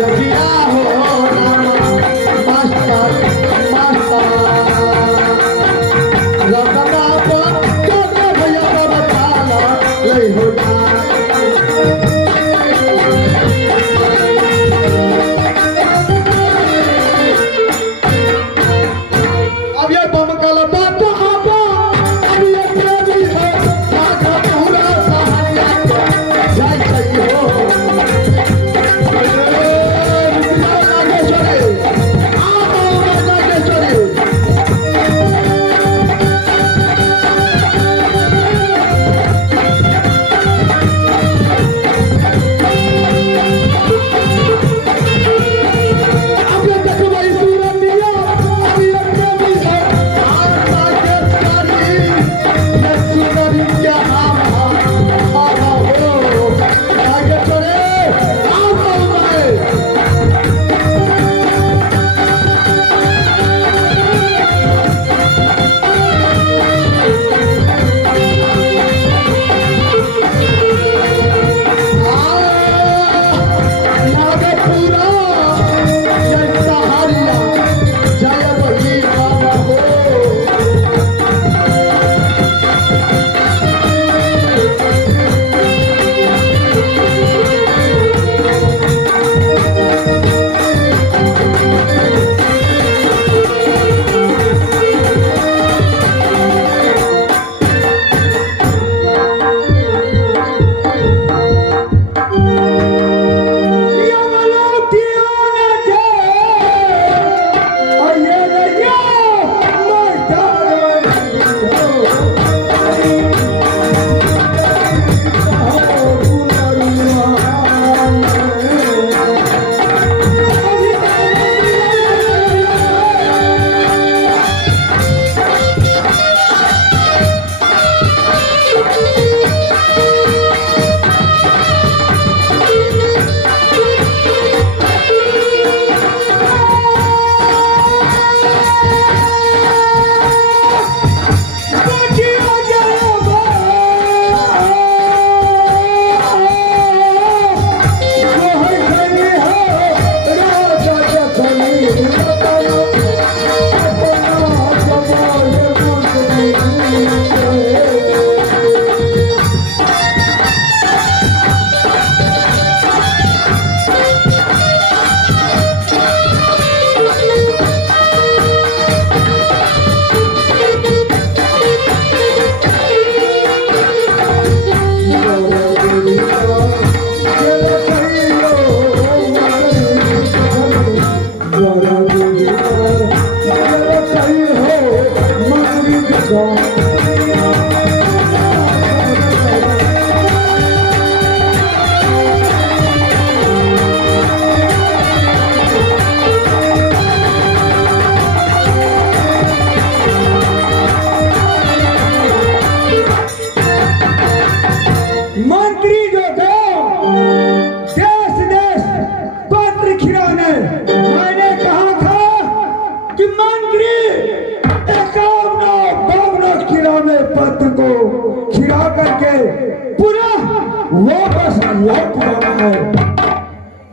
रजिया हो master master Ratna पर के भैया बचा ले हो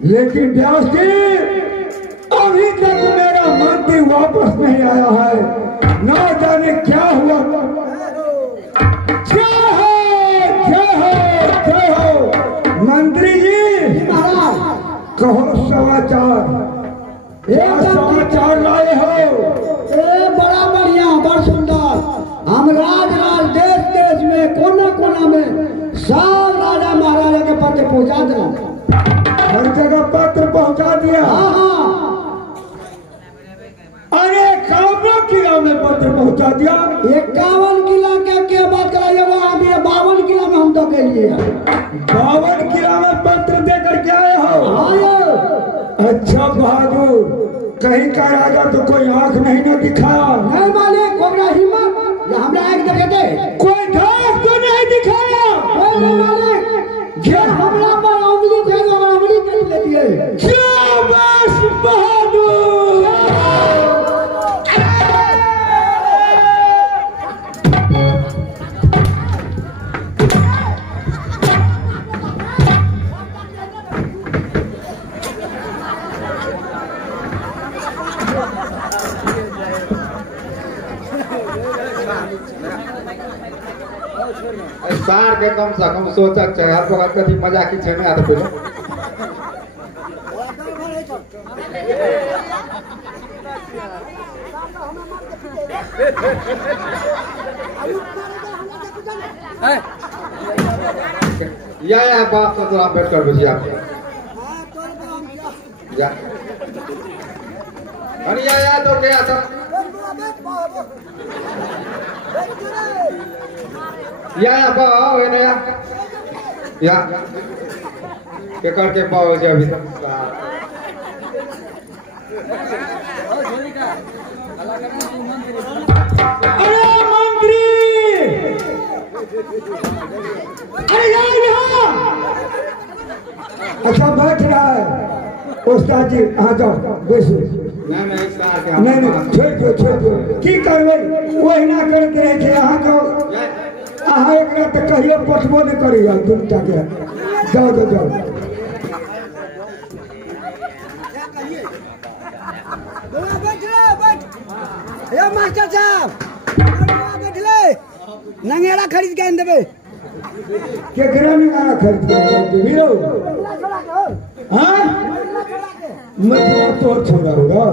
लेकिन व्यास जी अभी तक मेरा मंत्री वापस नहीं आया है, ना जाने क्या हुआ। क्या हो मंत्री जी? कहो समाचार, समाचार लाए हो? बड़ा बढ़िया, बड़ा सुंदर। हम राज देश में कोना कोना में सब राजा महाराजा के पत्र पहुंचा देना। हर जगह पत्र पहुंचा दिया। अरे 51 किला में पत्र पहुंचा दिया। 51 किला क्या बात कराइए? वहां 52 किला में हम तो के लिए 52 किला में पत्र देकर के आए हो? अच्छा बहादुर, कहीं का राजा तो कोई आंख नहीं न दिखाया? नहीं मालिक, कोबरा हिम्मत हमरा एक जगह दे, कोई आंख तो नहीं दिखाया? नहीं मालिक, क्या हमरा पर उंगली थे तो उंगली कर लेती है। क्या बस बहादुर। सार के कम से कम सोचक छै हर वक्त कथी मजाक छै नहीं आता पहले या बाप से तो आप बैठ कर बुझिए आप या अरे या तो क्या था या बाओ है ना या के करके बाओ जे अभी तक अरे मंत्री अरे यहाँ अच्छा बैठ रहा है उस्ताद जी हाँ जाओ बैसो नहीं सार के नहीं छोड़ दो की करबै वही ना करते रहे थे अहाँ जाओ अहाँ एक रात कहियो पठबो नहीं करी जाओ तुम के जाओ मास्टर साहब बैठ ले नंगेड़ा खरीद के देवे केकरा निकाला खरीद के हीरो हाँ मतलब तो छोड़ा होगा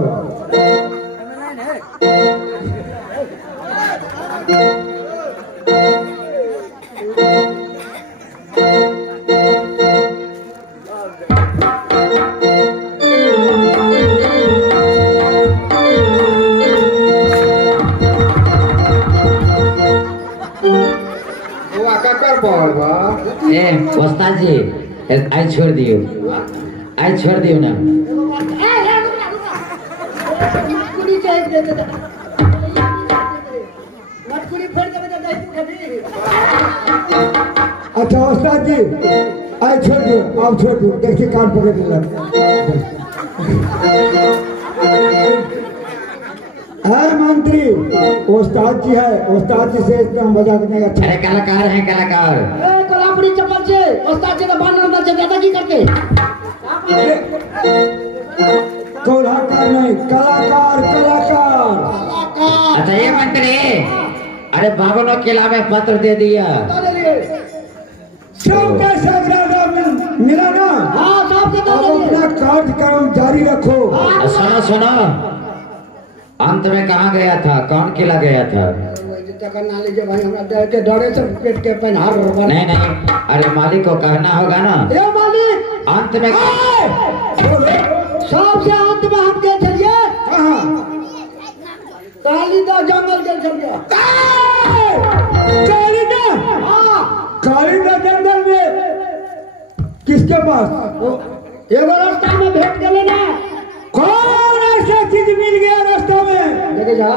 उस्ताद जी आज छोड़ दियो ना अच्छा उस्ताद जी आज छोड़ दो आप छोड़ दो देखिए कान पकड़ लेना है मंत्री उस्ताद जी है उस्ताद जी से इतना मजाक नहीं अच्छा अरे कलाकार है कलाकार कोल्हापुरी चप्पल से उस्ताद जी का बाल नंबर से ज्यादा की करते कलाकार नहीं कलाकार अच्छा ये मंत्री अरे बाबा किला में पत्र दे दिया सबका सब राजा मिला ना हाँ सबके अपना कार्यक्रम जारी रखो सुनो अंत में कहाँ गया था कौन किला गया था ना लीजिए भाई हमरा डरे से पेट के पहनार नहीं अरे मालिक को कहना होगा ना ये मालिक अंत में सबसे अंत में हम गए चलिए कहाँ कालीदा जंगल गए चलिए कालीदा जंगल में किसके पास एगो रास्ता में भेंट गए ना कौन ऐसा चीज मिल गया रास्ता में देखे जा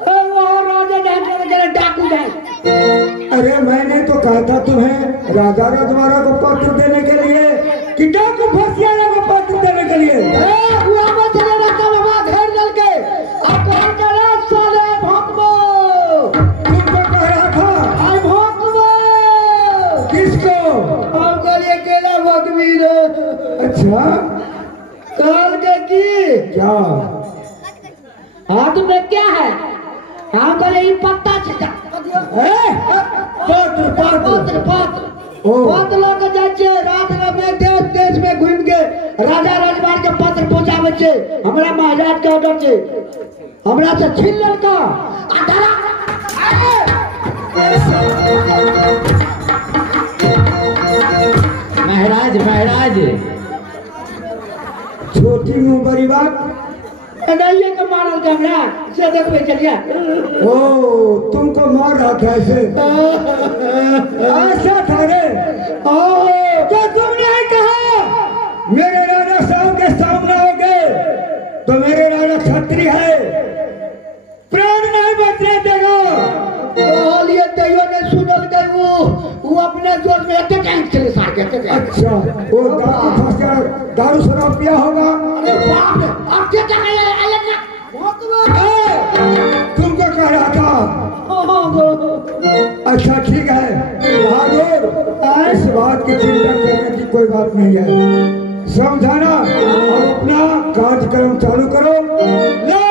वो राजा जरा डाकू जाए अरे मैंने तो कहा था तुम्हें राजा रजवाड़ा को पत्र देने के लिए कि डाकू फंसियाना को पत्र देने के लिए तुमको कह रहा था किसको अच्छा क्या हाथ में क्या है हम बोले ये पत्ता पत्र लोग जाए रात में देश देश में घूम के राजा राजवाड़ के पत्र पहुंचावे छे हमरा महाराज के ऑर्डर छे हमरा से छीन लेलका महाराज छोटी मुंह बड़ी बात नहीं के मारल के हमरा से देखबे चलिए ओ तुमको मार रहा था ऐसा था रे तो तुमने कहा मेरे राजा साहब के सामने हो गए तो मेरे राजा क्षत्रिय है प्राण नहीं बचने देगा बोलिए तैयो ने सुनल गई वो अपने जोश में एक टैंक चले सार के अच्छा वो दारू फंसा दारू शराब पिया होगा अरे बाप रे अब क्या आया ना तुमको कह रहा था अच्छा ठीक है बहादुर इस बात की चिंता करने की कोई बात नहीं है समझाना और अपना कार्यक्रम चालू करो लो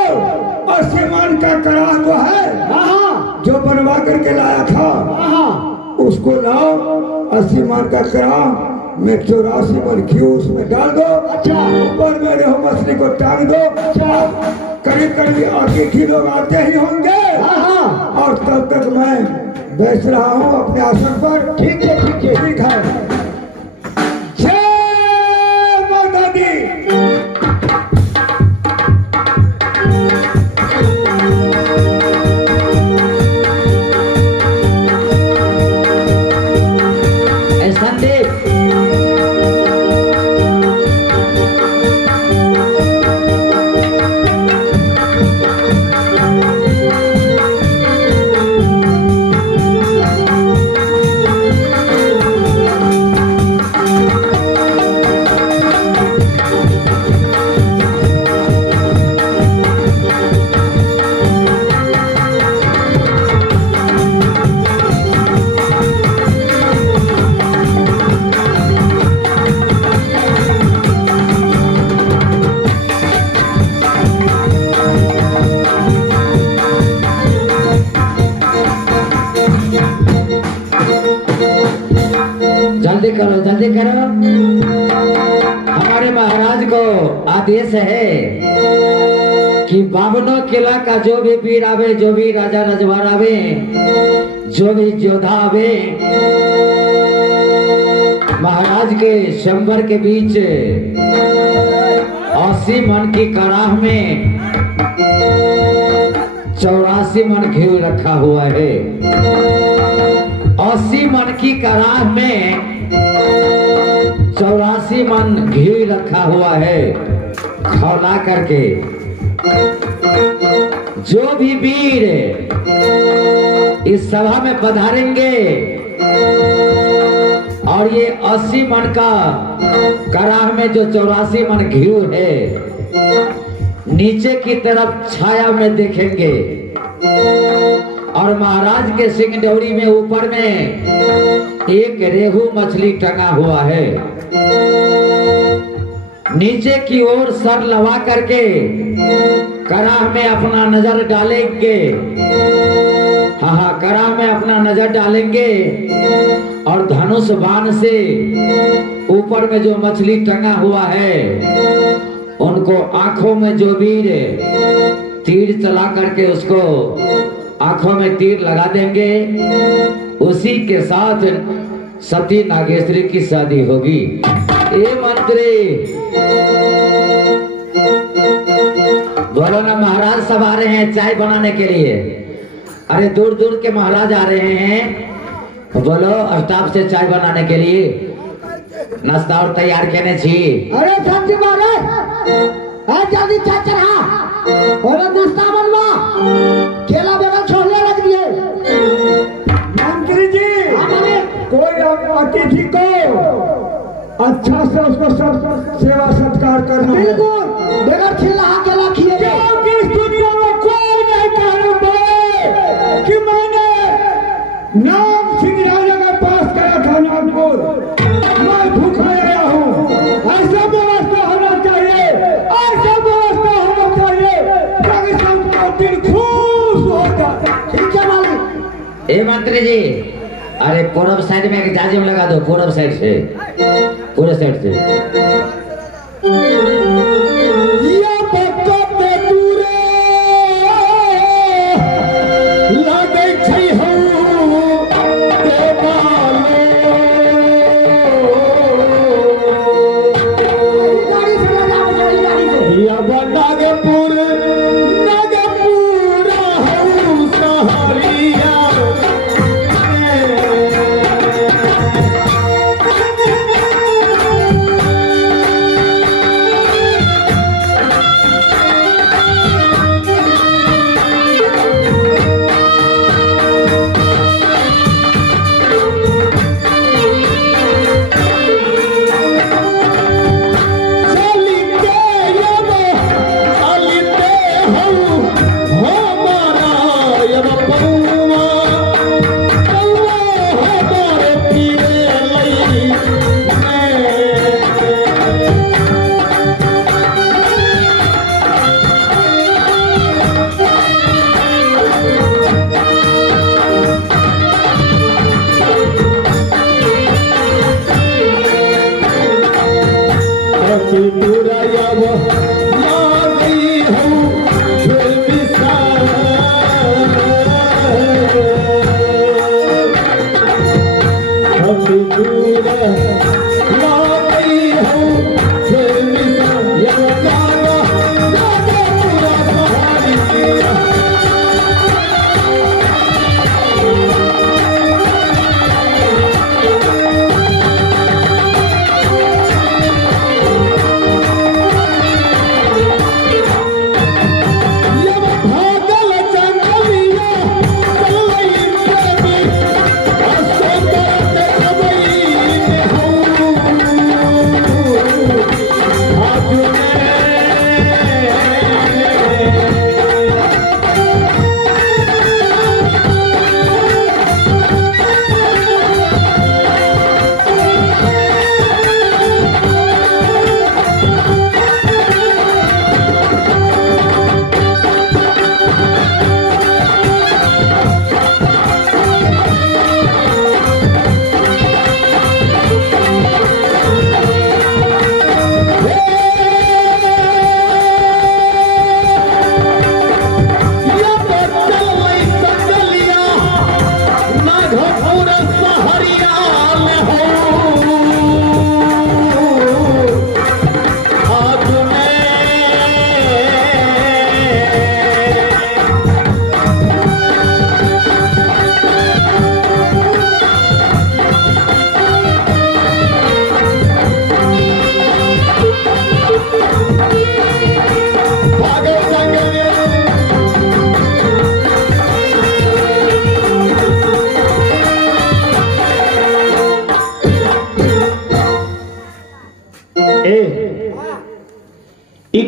आसमान का कड़ा जो है जो बनवा करके लाया था मन का करा में 84 मन घी उसमें डाल दो। अच्छा। ऊपर में रेहू मछली को टांग दो। अच्छा। करीब करीब 8 लोग आते ही होंगे। हाँ हाँ और तब तक मैं बैठ रहा हूँ अपने आसन पर। ठीक है ठीक है। ठीक है। जय माता दी। जल्दी करो जल्दी करो। हमारे महाराज को आदेश है कि बावनों किला का जो भी वीर आवे, जो भी राजा रजवार आवे, जो भी योद्धा आवे, महाराज के शंबर के बीच 80 मन की कड़ाह में 84 मन घी रखा हुआ है। 80 मन की कड़ाह में 84 मन घी रखा हुआ है। खौला करके जो भी वीर इस सभा में पधारेंगे और ये 80 मन का कड़ाह में जो 84 मन घी है नीचे की तरफ छाया में देखेंगे और महाराज के सिंह डोरी में ऊपर में एक रेहू मछली टंगा हुआ है। नीचे की ओर सर लगा करके कड़ाह में अपना नजर डालेंगे। हाँ कड़ाह में अपना नजर डालेंगे और धनुष बाण से ऊपर में जो मछली टंगा हुआ है उनको आंखों में जो वीर तीर चला करके उसको आंखों में तीर लगा देंगे। उसी के साथ सती नागेश्वरी की शादी होगी। ए मंत्री बोलो ना, महाराज सब आ रहे हैं चाय बनाने के लिए। अरे दूर दूर के महाराज आ रहे हैं, बोलो स्टाफ से चाय बनाने के लिए नाश्ता और तैयार करने चाहिए। अरे सब्जी महाराज जल्दी चाय चढ़ा और नाश्ता बनवा, केला बेगल छोड़ने लग दिए। मंत्री जी कोई अतिथि को अच्छा से उसको सब सेवा सत्कार करना है। बिल्कुल बेगर खिला केला खिए। क्योंकि इस दुनिया में कोई नहीं कह पाए कि मैंने नाम सिंह राजा के पास गया था नागपुर, मैं भूखा आया हूँ। ऐसा व्यवस्था होना चाहिए, ऐसा व्यवस्था होना चाहिए ताकि सबका दिल खुश होगा। ठीक है मालिक। ए मंत्री जी, अरे पूरब साइड में एक जाजिम लगा दो, पूरब साइड से, पूरे साइड से। ये बच्चा पे दूरे लगे छै हूँ देवाले। गाड़ी से ले जाओ, गाड़ी से। ये नागपुर नागपुर हूँ सहरिया।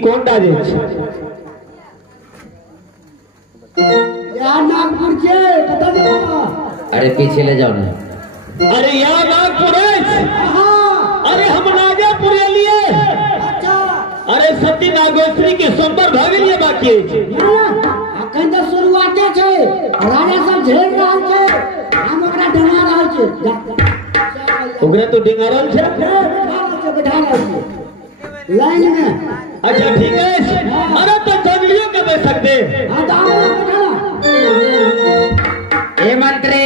कौन डाले यार नागपुर के पता नहीं बाबा। अरे पीछे ले जाओ ना। अरे यहाँ नागपुर है। हाँ अरे हम नागपुर लिए। अच्छा अरे सती नागेश्वरी के संबर भाग लिए बाकी अखन तो शुरुआते छे राजा सब झेल रहल छे हम ओकरा डरा रहल छे ओकरा तो डिंगारल छे बैठा रहल छे लाइन में। अच्छा ठीक है। अरे तो जंगलियों के बैठ सकते। हां दाम बैठा ना ए मंत्री,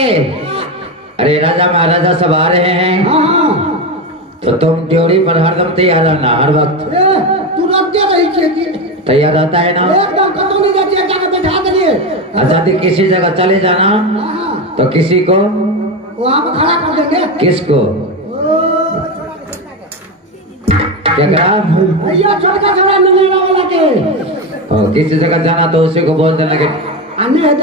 अरे राजा महाराजा सब आ रहे हैं। हां तो तुम ड्योरी पर हरदम तैयार रहना, हर वक्त तू रखते रही छे तैयार रहता है ना। एकदम कतो नहीं जाती एक जगह बैठा देलिए। अच्छा तो किसी जगह चले जाना हां तो किसी को वहां पे खड़ा कर देंगे। किसको क्या करा भैया छोटका छोरा नंगेरा वाला के किसी जगह जाना तो उसी को बोल देना कि आने है